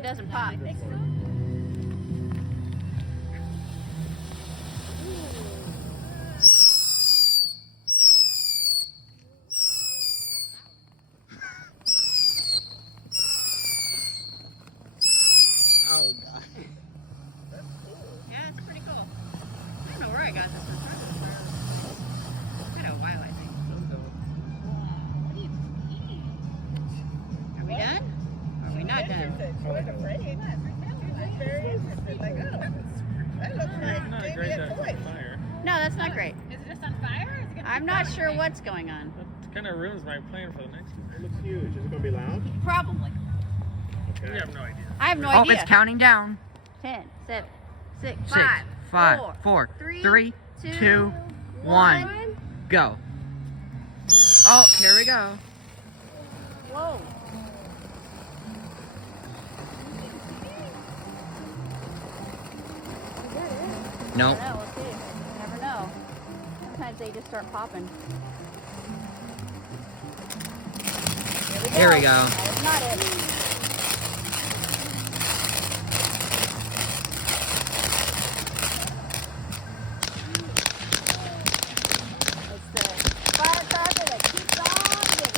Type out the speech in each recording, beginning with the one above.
it doesn't pop. Oh god. Yeah, it's pretty cool. I don't know where I got this one from. Quite a while, I think. Are we done? Or are we not done? She was afraid. She was very interested. Like, oh, that looks like Not maybe great a that it's toy. on fire. No, that's not great. Is it just on fire? Or is it gonna I'm keep not going? sure what's going on. That kind of ruins my plan for the next one. It looks huge. Is it going to be loud? Probably. Okay. We have no idea. I have no Oh, idea. it's counting down. 10, 7, 6, 6, 5, 5, 4, 3, 2, 1, go. Oh, here we go. Whoa. Nope. I don't know, we'll see. You never know. Sometimes they just start popping. Here we go. That is not it. It's the firecracker that keeps on giving.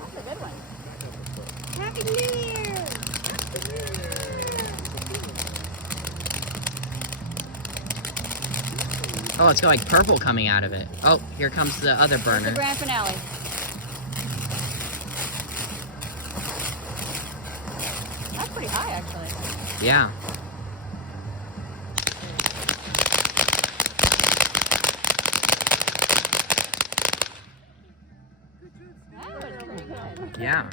That's a good one. Happy New Year! Oh, it's got like purple coming out of it. Oh, here comes the other That's the burner. grand finale. That's pretty high, actually. Yeah. That was pretty good. Yeah.